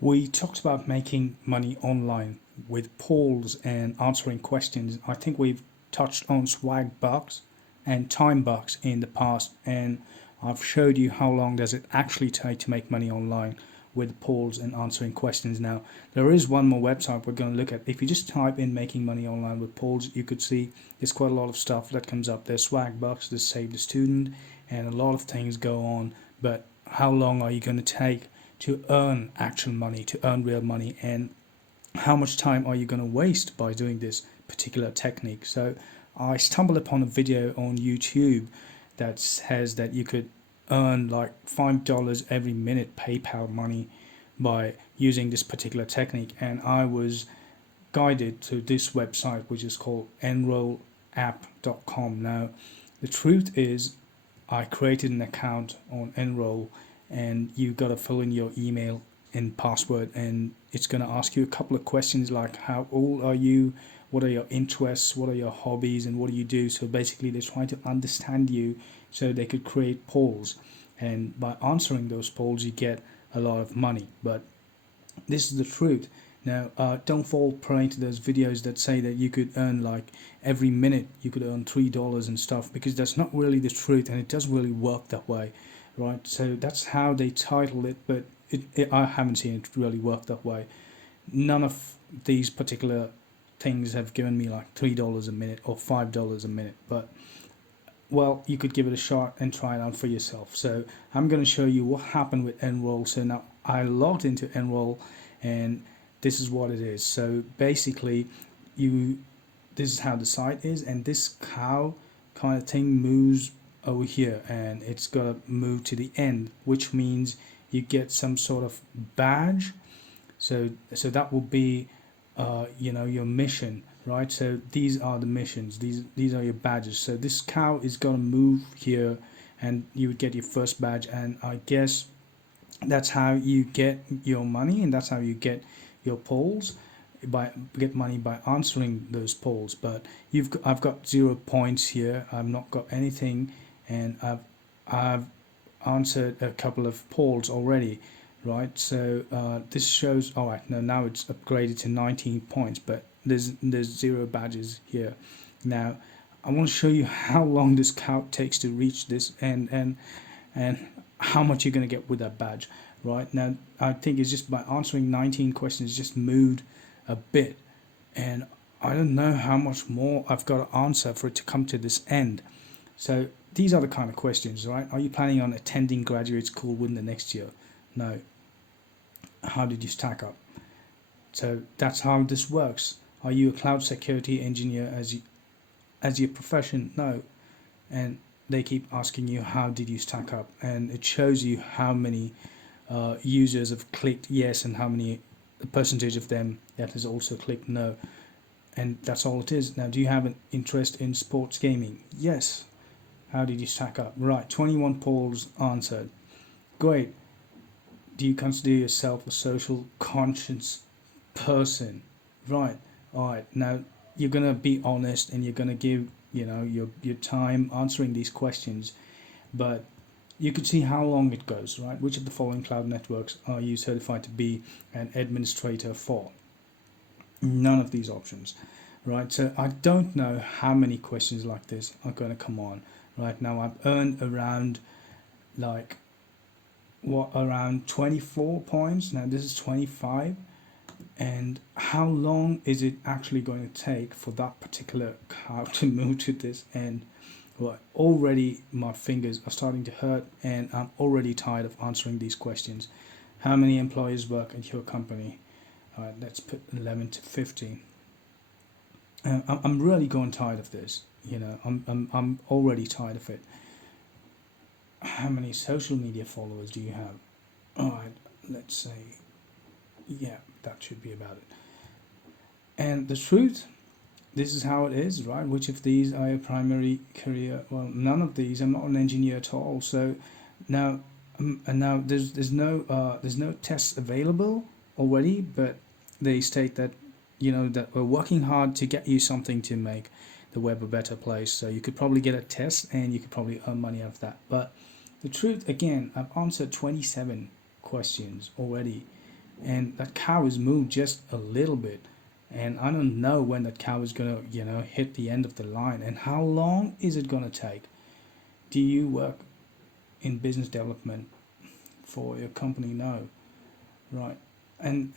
We talked about making money online with polls and answering questions. I think we've touched on swag bucks and time bucks in the past, and I've showed you how long does it actually take to make money online with polls and answering questions. Now, there is one more website we're going to look at. If you just type in making money online with polls, you could see there's quite a lot of stuff that comes up. There's swag bucks, there's save the student, and a lot of things go on. But how long are you going to take to earn actual money, to earn real money, and how much time are you going to waste by doing this particular technique? So I stumbled upon a video on YouTube that says that you could earn like $5 every minute PayPal money by using this particular technique, and I was guided to this website which is called enrollapp.com. Now the truth is I created an account on Enroll, and you got to fill in your email and password, and it's going to ask you a couple of questions like how old are you, what are your interests, what are your hobbies, and what do you do. So basically they're trying to understand you so they could create polls, and by answering those polls you get a lot of money. But this is the truth. Now, don't fall prey to those videos that say that you could earn like every minute you could earn $3 and stuff, because that's not really the truth, and it doesn't really work that way, right? So that's how they title it, but I haven't seen it really work that way. None of these particular things have given me like $3 a minute or $5 a minute, but well, you could give it a shot and try it out for yourself. So I'm going to show you what happened with Enroll. So now I logged into Enroll, and this is what it is. So basically, you this is how the site is, and this cow kind of thing moves over here, and it's got to move to the end, which means you get some sort of badge. So that will be your mission, right? So these are the missions, these are your badges. So this cow is going to move here, and you would get your first badge, and I guess that's how you get your money, and that's how you get your polls, by get money by answering those polls. But I've got 0 points here, I've not got anything, and I've answered a couple of polls already, right? So this shows, all right, now it's upgraded to 19 points, but there's 0 badges here. Now I want to show you how long this count takes to reach this, and how much you're going to get with that badge. Right now, I think it's just by answering 19 questions, just moved a bit, and I don't know how much more I've got to answer for it to come to this end. So these are the kind of questions, right? Are you planning on attending graduate school within the next year? No. How did you stack up? So that's how this works. Are you a cloud security engineer as your profession? No. And they keep asking you how did you stack up, and it shows you how many users have clicked yes and how many percentage of them that has also clicked no, and that's all it is. Now, do you have an interest in sports gaming? Yes. How did you stack up? Right, 21 polls answered. Great. Do you consider yourself a social conscious person? Right. All right. Now you're gonna be honest, and you're gonna give your time answering these questions, but you could see how long it goes, right? Which of the following cloud networks are you certified to be an administrator for? None of these options, right? So I don't know how many questions like this are going to come on. Right now I've earned around like around 24 points. Now this is 25, and how long is it actually going to take for that particular cow to move to this end? Well, already my fingers are starting to hurt, and I'm already tired of answering these questions. How many employees work at your company? Let's put 11 to 15. I'm really going tired of this. I'm already tired of it. How many social media followers do you have? All right, let's say, yeah, that should be about it. And the truth, this is how it is, right? Which of these are your primary career? Well, none of these. I'm not an engineer at all. So now, and now there's no tests available already, but they state that that we're working hard to get you something to make the web a better place. So you could probably get a test, and you could probably earn money out of that. But the truth, again, I've answered 27 questions already, and that cow is moved just a little bit, and I don't know when that cow is gonna hit the end of the line, and how long is it gonna take. Do you work in business development for your company? No, right? And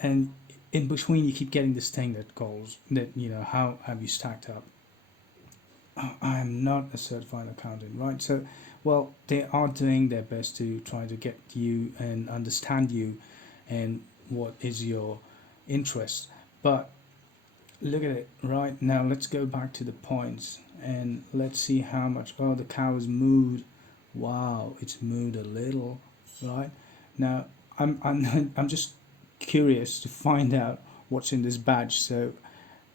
in between you keep getting this thing that calls that, how have you stacked up. I am not a certified accountant, right? So, well, they are doing their best to try to get you and understand you and what is your interest. But look at it right now. Let's go back to the points and let's see how much. Oh, the cow is moved. Wow, it's moved a little, right? Now, I'm just curious to find out what's in this badge. So,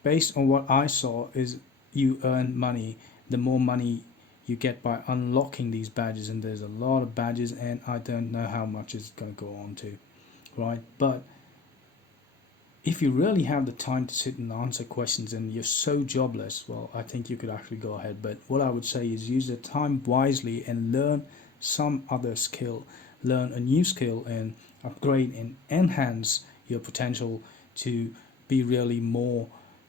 based on what I saw, is you earn money. The more money you get by unlocking these badges, and there's a lot of badges, and I don't know how much it's going to go on to, right? But if you really have the time to sit and answer questions and you're so jobless, well, I think you could actually go ahead. But what I would say is use the time wisely and learn some other skill, learn a new skill, and upgrade and enhance your potential to be really more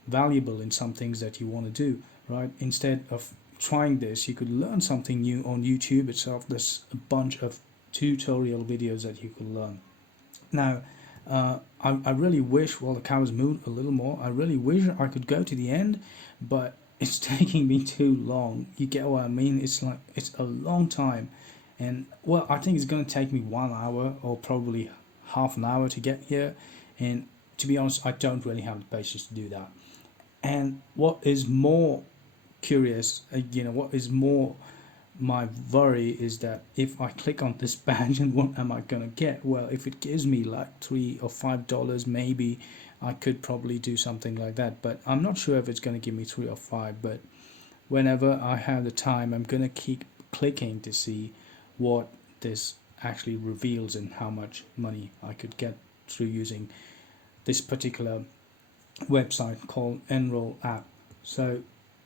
valuable in some things that you want to do, right? Instead of trying this, you could learn something new on YouTube itself. There's a bunch of tutorial videos that you could learn. Now, I really wish, well, the cows moved a little more. I really wish I could go to the end, but it's taking me too long. You get what I mean? It's like, it's a long time. And, well, I think it's going to take me 1 hour or probably half an hour to get here. And to be honest, I don't really have the patience to do that. And what is more curious, what is more my worry is that if I click on this badge and what am I gonna get? Well, if it gives me like $3 or $5, maybe I could probably do something like that. But I'm not sure if it's gonna give me 3 or 5. But whenever I have the time, I'm gonna keep clicking to see what this actually reveals and how much money I could get through using this particular website called Enroll app. So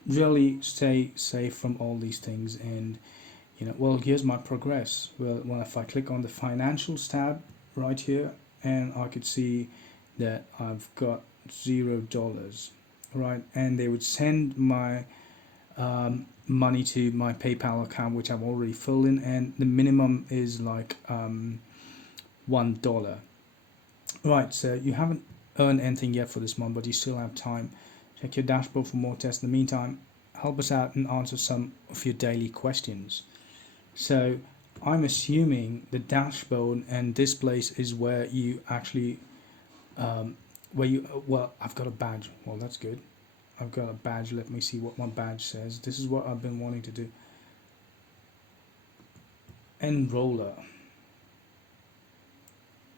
really stay safe from all these things. And well, here's my progress. Well, when if I click on the financials tab right here, and I could see that I've got $0, right? And they would send my money to my PayPal account, which I've already filled in, and the minimum is like $1. Right, so you haven't earned anything yet for this month, but you still have time. Check your dashboard for more tests. In the meantime, help us out and answer some of your daily questions. So I'm assuming the dashboard and this place is where you actually, well, I've got a badge. Well, that's good. I've got a badge. Let me see what my badge says. This is what I've been wanting to do. Enroller.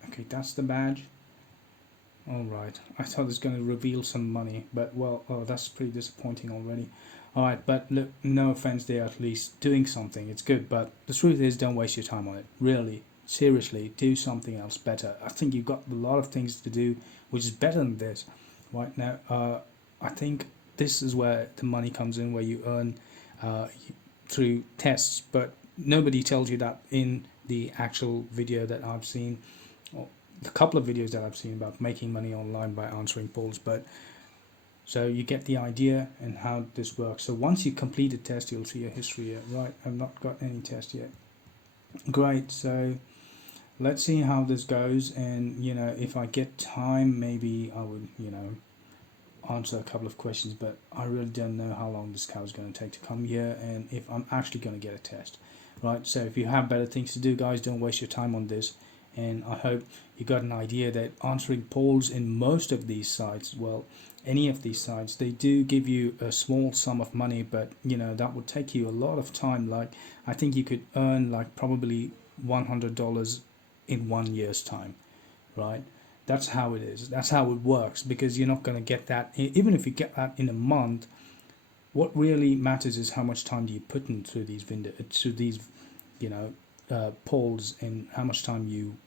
Okay, that's the badge. Alright, I thought it was going to reveal some money, but well, oh, that's pretty disappointing already. Alright, but look, no offense, they're at least doing something, it's good, but the truth is, don't waste your time on it. Really, seriously, do something else better. I think you've got a lot of things to do, which is better than this. Right now, I think this is where the money comes in, where you earn through tests, but nobody tells you that in the actual video that I've seen. A couple of videos that I've seen about making money online by answering polls. But so you get the idea and how this works. So once you complete a test, you'll see your history here. Right, I've not got any test yet. Great, so let's see how this goes. And if I get time, maybe I would answer a couple of questions, but I really don't know how long this cow is going to take to come here and if I'm actually going to get a test. Right, so if you have better things to do, guys, don't waste your time on this. And I hope you got an idea that answering polls in most of these sites, well, any of these sites, they do give you a small sum of money, but that would take you a lot of time. Like, I think you could earn like probably $100 in 1 year's time, right? That's how it is. That's how it works, because you're not going to get that. Even if you get that in a month, what really matters is how much time do you put in through these polls, and how much time you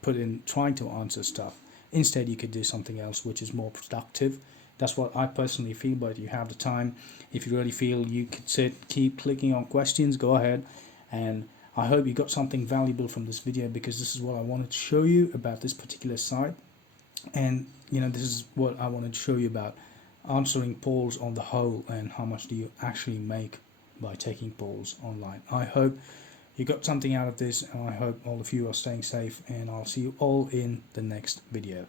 put in trying to answer stuff. Instead, you could do something else which is more productive. That's what I personally feel. But you have the time, if you really feel you could keep clicking on questions, go ahead. And I hope you got something valuable from this video, because this is what I wanted to show you about this particular site. And this is what I wanted to show you about answering polls on the whole, and how much do you actually make by taking polls online. I hope you got something out of this, and I hope all of you are staying safe, and I'll see you all in the next video.